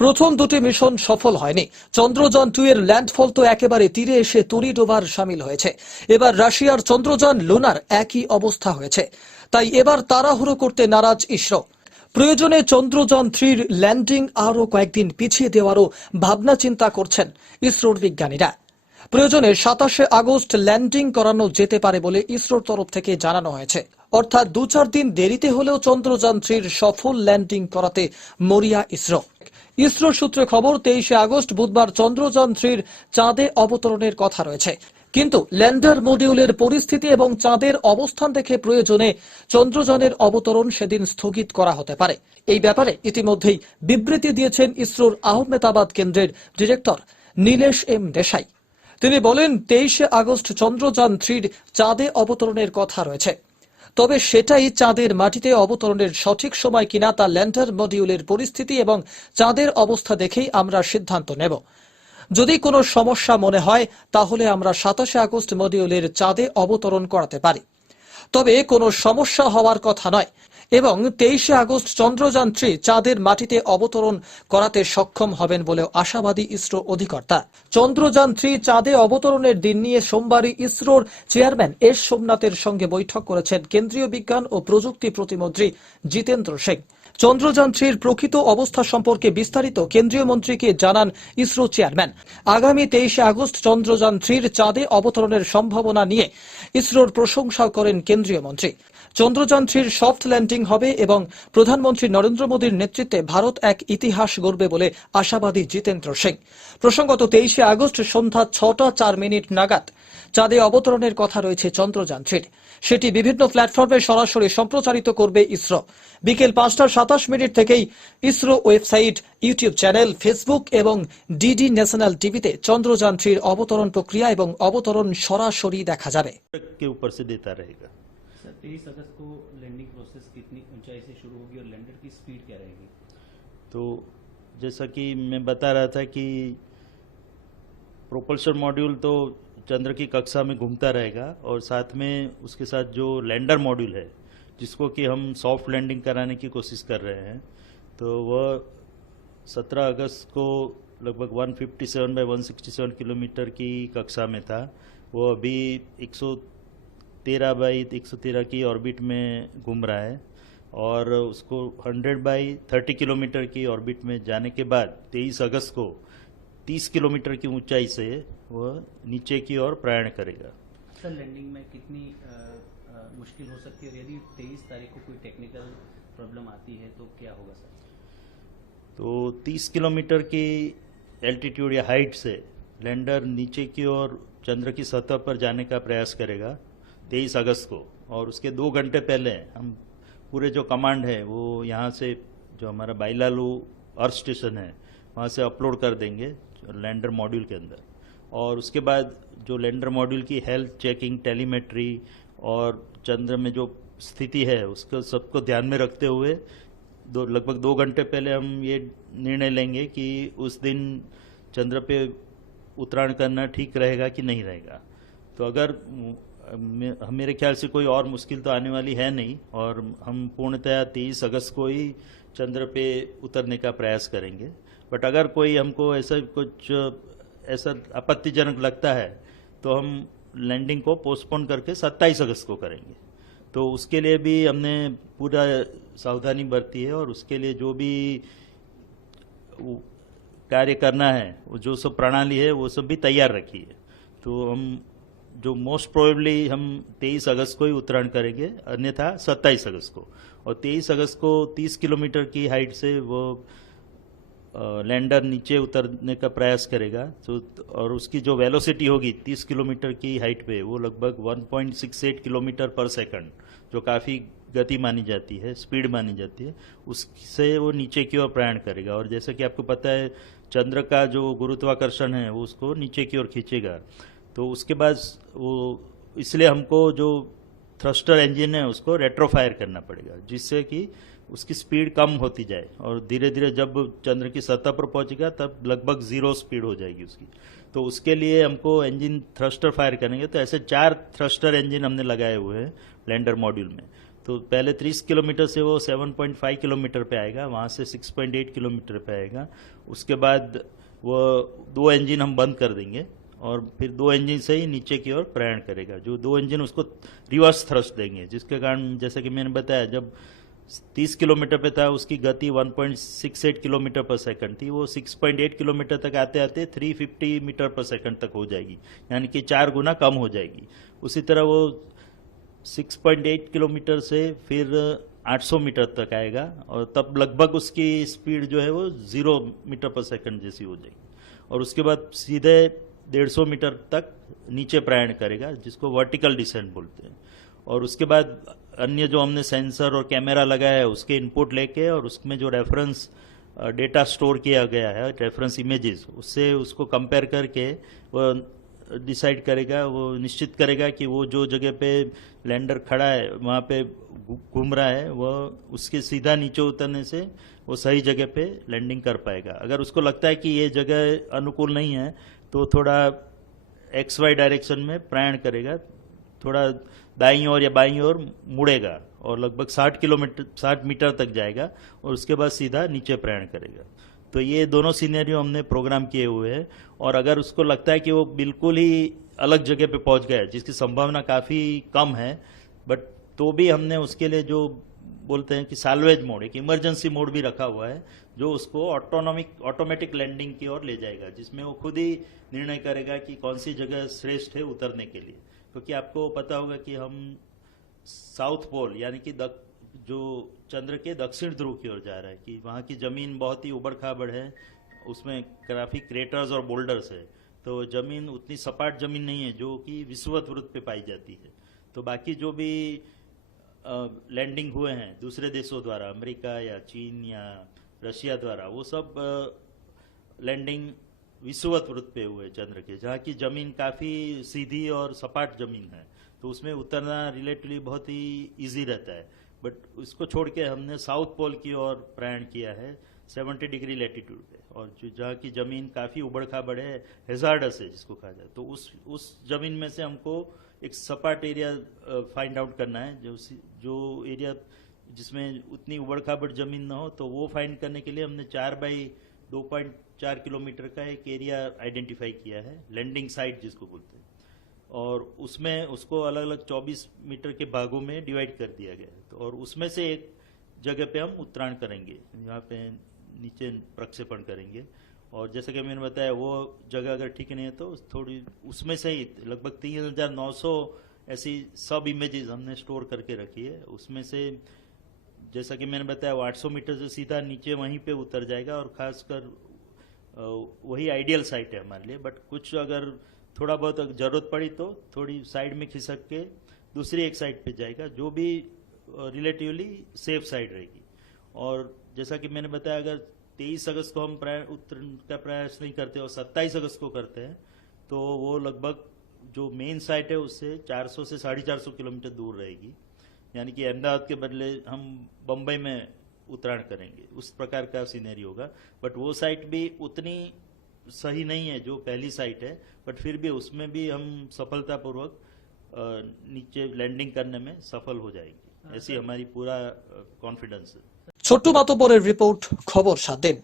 প্রথম দুটি মিশন সফল হয়নি। চন্দ্রযান-2 এর ল্যান্ডফল তো একেবারে তীরে এসে তরি ডোবার সামিল হয়েছে। এবার রাশিয়ার চন্দ্রযান লুনার একই অবস্থা হয়েছে। তাই এবার তাড়াহুড়ো করতে নারাজ ইসরো। প্রয়োজনে চন্দ্রযান-3 ল্যান্ডিং আরও কয়েকদিন পিছিয়ে দেওয়ারও ভাবনা চিন্তা করছেন ইসরোর বিজ্ঞানীরা। প্রয়োজনে 27শে আগস্ট ল্যান্ডিং করানো যেতে পারে বলে ইসরোর তরফ থেকে জানানো হয়েছে। অর্থাৎ 2-4 দিন দেরিতে হলেও চন্দ্রযান-3 সফল ল্যান্ডিং করাতে মরিয়া ইসরো। ইসরো সূত্রে খবর, 23শে আগস্ট বুধবার চন্দ্রযান-3 চাঁদে অবতরণের কথা রয়েছে। কিন্তু ল্যান্ডার মডিউলের পরিস্থিতি এবং চাঁদের অবস্থান দেখে প্রয়োজনে চন্দ্রযানের অবতরণ সেদিন স্থগিত করা হতে পারে। এই ব্যাপারে ইতিমধ্যেই বিবৃতি দিয়েছেন ইসরোর আহমেদাবাদ কেন্দ্রের ডিরেক্টর নীলেশ এম দেশাই। তিনি বলেন, 23শে আগস্ট চন্দ্রযান-3 চাঁদে অবতরণের কথা রয়েছে। তবে সেটাই চাঁদের মাটিতে অবতরণের সঠিক সময় কিনা তা ল্যান্ডার মডিউলের পরিস্থিতি এবং চাঁদের অবস্থা দেখেই আমরা সিদ্ধান্ত নেব। যদি কোনো সমস্যা মনে হয় তাহলে আমরা 27শে আগস্ট মডিউলের চাঁদে অবতরণ করাতে পারি। তবে কোনো সমস্যা হওয়ার কথা নয় এবং 23শে আগস্ট চন্দ্রযান-3 চাঁদের মাটিতে অবতরণ করাতে সক্ষম হবেন বলেও আশাবাদী ইসরো অধিকর্তা। চন্দ্রযান-3 চাঁদে অবতরণের দিন নিয়ে সোমবারই ইসরোর চেয়ারম্যান এস সোমনাথের সঙ্গে বৈঠক করেছেন কেন্দ্রীয় বিজ্ঞান ও প্রযুক্তি প্রতিমন্ত্রী জিতেন্দ্র সিং। চন্দ্রযান-3 প্রকৃত অবস্থা সম্পর্কে বিস্তারিত কেন্দ্রীয় মন্ত্রীকে জানান ইসরো চেয়ারম্যান। আগামী 23শে আগস্ট চন্দ্রযান-3 চাঁদে অবতরণের সম্ভাবনা নিয়ে ইসরোর প্রশংসা করেন কেন্দ্রীয় মন্ত্রী। চন্দ্রযান-3 সফট ল্যান্ডিং হবে এবং প্রধানমন্ত্রী নরেন্দ্র মোদীর নেতৃত্বে ভারত এক ইতিহাস গড়বে বলে আশাবাদী জিতেন্দ্র সিং। প্রসঙ্গত, 23শে আগস্ট সন্ধ্যা 6টা 4 মিনিট নাগাদ চাঁদে অবতরণের কথা রয়েছে চন্দ্রযান-3। সেটি বিভিন্ন প্ল্যাটফর্মে সরাসরি সম্প্রচারিত করবে ইসরো। বিকেল 5টা 27 মিনিট থেকেই ISRO website, YouTube channel, Facebook এবং ডিডি ন্যাশনাল টিভিতে চন্দ্রযান-3 অবতরণ প্রক্রিয়া এবং অবতরণ সরাসরি দেখা যাবে। 23 अगस्त को लैंडिंग प्रोसेस कितनी ऊंचाई से शुरू होगी और लैंडर की स्पीड क्या रहेगी? तो जैसा कि मैं बता रहा था कि प्रोपल्शन मॉड्यूल तो चंद्र की कक्षा में घूमता रहेगा और साथ में उसके साथ जो लैंडर मॉड्यूल है जिसको कि हम सॉफ्ट लैंडिंग कराने की कोशिश कर रहे हैं, तो वह 17 अगस्त को लगभग 157 बाई 167 किलोमीटर की कक्षा में था। वो अभी 113 बाई 113 की ऑर्बिट में घूम रहा है और उसको 100 बाई 30 किलोमीटर की ऑर्बिट में जाने के बाद 23 अगस्त को 30 किलोमीटर की ऊंचाई से वह नीचे की ओर प्रयाण करेगा। सर, लैंडिंग में कितनी मुश्किल हो सकती है और यदि 23 तारीख को कोई टेक्निकल प्रॉब्लम आती है तो क्या होगा सर? तो 30 किलोमीटर की एल्टीट्यूड या हाइट से लैंडर नीचे की ओर चंद्र की सतह पर जाने का प्रयास करेगा 23 अगस्त को, और उसके 2 घंटे पहले हम पूरे जो कमांड है वो यहाँ से जो हमारा बाइलालू अर्थ स्टेशन है वहाँ से अपलोड कर देंगे लैंडर मॉड्यूल के अंदर। और उसके बाद जो लैंडर मॉड्यूल की हेल्थ चेकिंग, टेलीमेट्री और चंद्र में जो स्थिति है उसको सबको ध्यान में रखते हुए लगभग 2 घंटे पहले हम ये निर्णय लेंगे कि उस दिन चंद्र पे उतराण करना ठीक रहेगा कि नहीं रहेगा। तो अगर मेरे ख्याल से कोई और मुश्किल तो आने वाली है नहीं और हम पूर्णतया 23 अगस्त को ही चंद्र पे उतरने का प्रयास करेंगे। बट अगर कोई हमको ऐसा आपत्तिजनक लगता है तो हम लैंडिंग को पोस्टपोन करके 27 अगस्त को करेंगे। तो उसके लिए भी हमने पूरा सावधानी बरती है और उसके लिए जो भी कार्य करना है, वो जो सब प्रणाली है वो सब भी तैयार रखी है। तो हम जो मोस्ट प्रोबेबली हम 23 अगस्त को ही उत्तरायण करेंगे, अन्यथा 27 अगस्त को। और 23 अगस्त को 30 किलोमीटर की हाइट से वो लैंडर नीचे उतरने का प्रयास करेगा। तो और उसकी जो वेलोसिटी होगी 30 किलोमीटर की हाइट पे वो लगभग 1.68 किलोमीटर पर सेकंड, जो काफ़ी गति मानी जाती है, स्पीड मानी जाती है, उससे वो नीचे की ओर प्रयाण करेगा। और जैसा कि आपको पता है चंद्र का जो गुरुत्वाकर्षण है वो उसको नीचे की ओर खींचेगा। तो उसके बाद वो इसलिए हमको जो थ्रस्टर इंजन है उसको रेट्रोफायर करना पड़ेगा, जिससे कि उसकी स्पीड कम होती जाए और धीरे धीरे जब चंद्र की सतह पर पहुंचेगा तब लगभग 0 स्पीड हो जाएगी उसकी। तो उसके लिए हमको इंजन थ्रस्टर फायर करेंगे। तो ऐसे 4 थ्रस्टर इंजन हमने लगाए हुए हैं लैंडर मॉड्यूल में। तो पहले 30 किलोमीटर से वो 7.5 किलोमीटर पे आएगा, वहाँ से 6.8 किलोमीटर पे आएगा। उसके बाद वो 2 इंजन हम बंद कर देंगे और फिर 2 इंजन से ही नीचे की ओर प्रयाण करेगा। जो 2 इंजन उसको रिवर्स थ्रस्ट देंगे, जिसके कारण जैसे कि मैंने बताया, जब 30 किलोमीटर पे था उसकी गति 1.68 किलोमीटर पर सेकंड थी, वो 6.8 किलोमीटर तक आते आते 350 मीटर पर सेकंड तक हो जाएगी, यानी कि 4 गुना कम हो जाएगी। उसी तरह वो 6.8 किलोमीटर से फिर 800 मीटर तक आएगा और तब लगभग उसकी स्पीड जो है वो 0 मीटर पर सेकंड जैसी हो जाएगी। और उसके बाद सीधे 150 मीटर तक नीचे प्रयाण करेगा, जिसको वर्टिकल डिसेंट बोलते हैं। और उसके बाद अन्य जो हमने सेंसर और कैमरा लगाया है उसके इनपुट लेके और उसमें जो रेफरेंस डेटा स्टोर किया गया है, रेफरेंस इमेजेस, उससे उसको कंपेयर करके वो डिसाइड करेगा, वो निश्चित करेगा कि वो जो जगह पे लैंडर खड़ा है वहाँ पे घूम रहा है, वह उसके सीधा नीचे उतरने से वो सही जगह पे लैंडिंग कर पाएगा। अगर उसको लगता है कि ये जगह अनुकूल नहीं है तो थोड़ा XY डायरेक्शन में प्रयाण करेगा, थोड़ा दाईं ओर या बाईं ओर मुड़ेगा और लगभग 60 मीटर तक जाएगा और उसके बाद सीधा नीचे प्रयाण करेगा। तो ये दोनों सिनेरियो हमने प्रोग्राम किए हुए हैं। और अगर उसको लगता है कि वो बिल्कुल ही अलग जगह पे पहुंच गया है, जिसकी संभावना काफ़ी कम है, बट तो भी हमने उसके लिए जो बोलते हैं कि साल्वेज मोड, एक इमरजेंसी मोड भी रखा हुआ है, जो उसको ऑटोमेटिक लैंडिंग की ओर ले जाएगा, जिसमें वो खुद ही निर्णय करेगा कि कौन सी जगह श्रेष्ठ है उतरने के लिए। क्योंकि आपको पता होगा कि हम साउथ पोल यानी कि जो चंद्र के दक्षिण ध्रुव की ओर जा रहा है, कि वहाँ की जमीन बहुत ही उबड़ खाबड़ है, उसमें काफ़ी क्रेटर्स और बोल्डर्स है, तो जमीन उतनी सपाट जमीन नहीं है जो कि विषुवत वृत्त पे पाई जाती है। तो बाकी जो भी लैंडिंग हुए हैं दूसरे देशों द्वारा, अमेरिका या चीन या रशिया द्वारा, वो सब लैंडिंग विषुवत वृत्त पे हुए चंद्र के, जहाँ की जमीन काफ़ी सीधी और सपाट जमीन है, तो उसमें उतरना रिलेटिवली बहुत ही इजी रहता है। बट उसको छोड़ के हमने साउथ पोल की ओर प्रयाण किया है 70 डिग्री लैटिट्यूड पे, और जहाँ की जमीन काफ़ी उबड़ खाबड़ है, हेजार्डस है जिसको कहा जाए, तो उस जमीन में से हमको एक सपाट एरिया फाइंड आउट करना है, जो एरिया जिसमें उतनी उबड़ खाबड़ जमीन ना हो, तो वो फाइंड करने के लिए हमने 4x2.4 किलोमीटर का एक एरिया आइडेंटिफाई किया है, लैंडिंग साइट जिसको बोलते हैं। और उसमें उसको अलग अलग 24 मीटर के भागों में डिवाइड कर दिया गया है। तो और उसमें से एक जगह पे हम उत्तरायण करेंगे, यहाँ पे नीचे प्रक्षेपण करेंगे। और जैसे कि मैंने बताया, वो जगह अगर ठीक नहीं है तो थोड़ी उसमें से ही लगभग 3900 ऐसी सब इमेजेस हमने स्टोर करके रखी है। उसमें से जैसा कि मैंने बताया, वो 800 मीटर से सीधा नीचे वहीं पे उतर जाएगा, और खासकर वही आइडियल साइट है हमारे लिए। बट कुछ अगर थोड़ा बहुत जरूरत पड़ी तो थोड़ी साइड में खिसक के दूसरी एक साइड पे जाएगा, जो भी रिलेटिवली सेफ साइड रहेगी। और जैसा कि मैंने बताया, अगर 23 अगस्त को हम उत्तरायण का प्रयास नहीं करते और 27 अगस्त को करते हैं, तो वो लगभग जो मेन साइट है उससे 400 से 450 किलोमीटर दूर रहेगी, यानी कि अहमदाबाद के बदले हम बम्बई में उत्तरायण करेंगे, उस प्रकार का सीनरी होगा। बट वो साइट भी उतनी सही नहीं है जो पहली साइट है, बट फिर भी उसमें भी हम सफलतापूर्वक नीचे लैंडिंग करने में सफल हो जाएंगे, ऐसी हमारी पूरा कॉन्फिडेंस है। ছোট্ট মাতব্বরের রিপোর্ট, খবর 7 দিন।